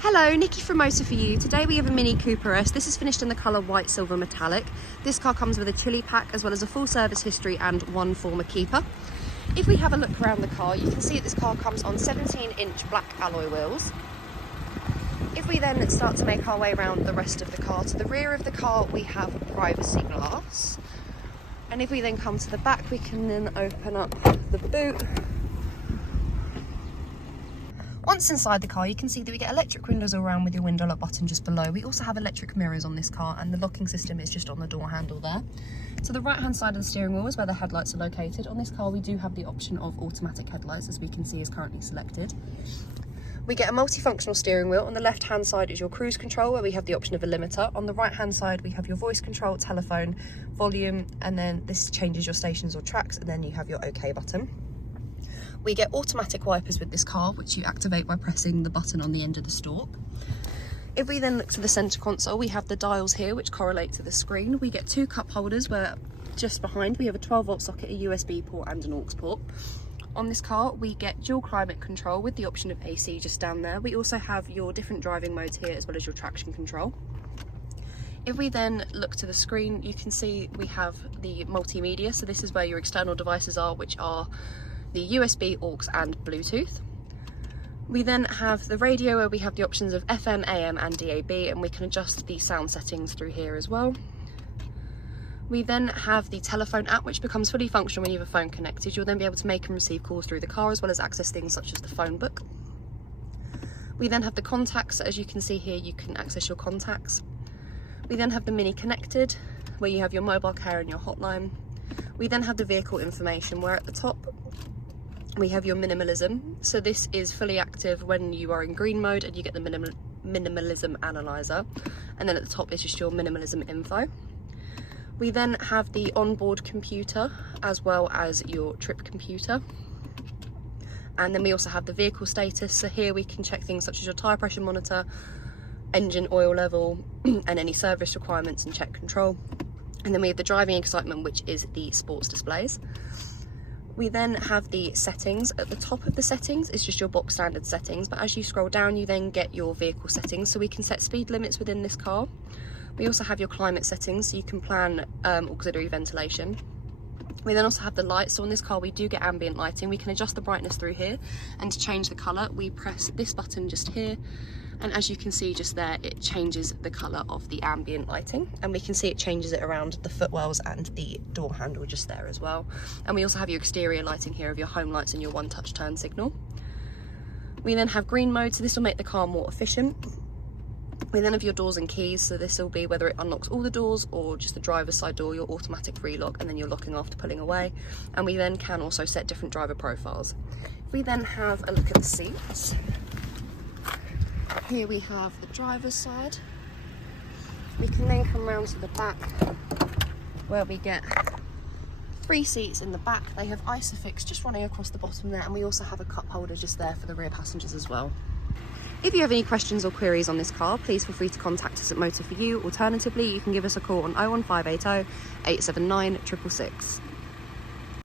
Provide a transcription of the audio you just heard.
Hello, Nikki from Motor For You. Today we have a Mini Cooper S. This is finished in the colour white, silver, metallic. This car comes with a chili pack as well as a full service history and one former keeper. If we have a look around the car, you can see that this car comes on 17-inch black alloy wheels. If we then start to make our way around the rest of the car, to the rear of the car we have privacy glass. And if we then come to the back, we can then open up the boot. Once inside the car, you can see that we get electric windows all around with your window lock button just below. We also have electric mirrors on this car, and the locking system is just on the door handle there. To the right hand side of the steering wheel is where the headlights are located. On this car we do have the option of automatic headlights, as we can see is currently selected. We get a multifunctional steering wheel. On the left hand side is your cruise control, where we have the option of a limiter. On the right hand side we have your voice control, telephone, volume, and then this changes your stations or tracks, and then you have your OK button. We get automatic wipers with this car, which you activate by pressing the button on the end of the stalk. If we then look to the centre console, we have the dials here which correlate to the screen. We get two cup holders where just behind we have a 12-volt socket, a USB port and an aux port. On this car we get dual climate control with the option of AC just down there. We also have your different driving modes here as well as your traction control. If we then look to the screen, you can see we have the multimedia. So this is where your external devices are, which are the USB, aux and Bluetooth. We then have the radio, where we have the options of FM, AM and DAB, and we can adjust the sound settings through here as well. We then have the telephone app, which becomes fully functional when you have a phone connected. You'll then be able to make and receive calls through the car, as well as access things such as the phone book. We then have the contacts. As you can see here, you can access your contacts. We then have the Mini Connected, where you have your mobile care and your hotline. We then have the vehicle information, where at the top we have your minimalism. So this is fully active when you are in green mode, and you get the minimalism analyzer, and then at the top is just your minimalism info. We then have the onboard computer as well as your trip computer, and then we also have the vehicle status. So here we can check things such as your tyre pressure monitor, engine oil level and any service requirements and check control. And then we have the driving excitement, which is the sports displays. We then have the settings. At the top of the settings is just your box standard settings, but as you scroll down you then get your vehicle settings, so we can set speed limits within this car. We also have your climate settings, so you can plan auxiliary ventilation. We then also have the lights. So on this car we do get ambient lighting. We can adjust the brightness through here, and to change the colour we press this button just here, and as you can see just there, it changes the colour of the ambient lighting, and we can see it changes it around the footwells and the door handle just there as well. And we also have your exterior lighting here of your home lights and your one touch turn signal. We then have green mode, so this will make the car more efficient. We then have your doors and keys, so this will be whether it unlocks all the doors or just the driver's side door, your automatic relock, and then you're locking after pulling away. And we then can also set different driver profiles. If we then have a look at the seats, here we have the driver's side. We can then come round to the back, where we get 3 seats in the back. They have Isofix just running across the bottom there, and we also have a cup holder just there for the rear passengers as well. If you have any questions or queries on this car, please feel free to contact us at Motor For You. Alternatively, you can give us a call on 01580 879 666.